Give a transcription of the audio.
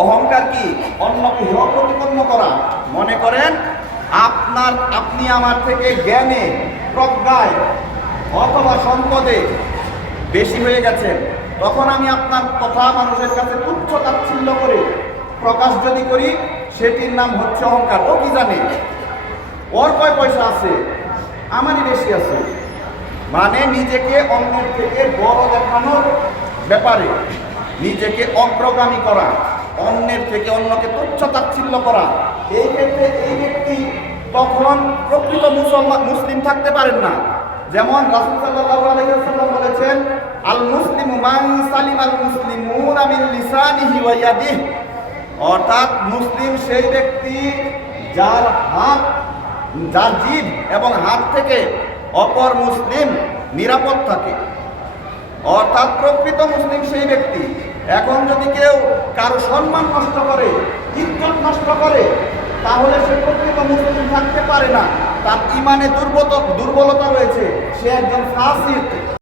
অহংকার কি? অন্যকে হেয় প্রতিপন্ন করা। মনে করেন আপনি আমার থেকে জ্ঞানে, প্রজ্ঞায় অথবা সম্পদে বেশি হয়ে গেছেন, তখন আমি আপনার কথা মানুষের কাছে তুচ্ছ তাচ্ছিল্য করে প্রকাশ যদি করি, সেটির নাম হচ্ছে অহংকার। ও কি জানে ওর কয় পয়সা আছে, আমারই বেশি আছে। মানে নিজেকে অন্যের থেকে বড় দেখানোর ব্যাপারে নিজেকে অগ্রগামী করা, অন্যের থেকে অন্যকে তুচ্ছ তাচ্ছিল্য করা। এই ক্ষেত্রে এই ব্যক্তি তখন প্রকৃত মুসলিম থাকতে পারেন না। যেমন রাসূল সাল্লাল্লাহু আলাইহি ওয়াসাল্লাম বলেছেন, আল মুসলিমু মান সালিমাল মুসলিমুনা মিন লিসানিহি ওয়া ইয়াদিহি। অর্থাৎ মুসলিম সেই ব্যক্তি যার জিভ এবং হাত থেকে অপর মুসলিম নিরাপদ থাকে। অর্থাৎ প্রকৃত মুসলিম সেই ব্যক্তি। এখন যদি কেউ কারো সম্মান নষ্ট করে, ইজ্জত নষ্ট করে, তাহলে সে প্রকৃত মুসলিম থাকতে পারে না। তার ইমানে দুর্বলতা রয়েছে, সে একজন ফাসিক।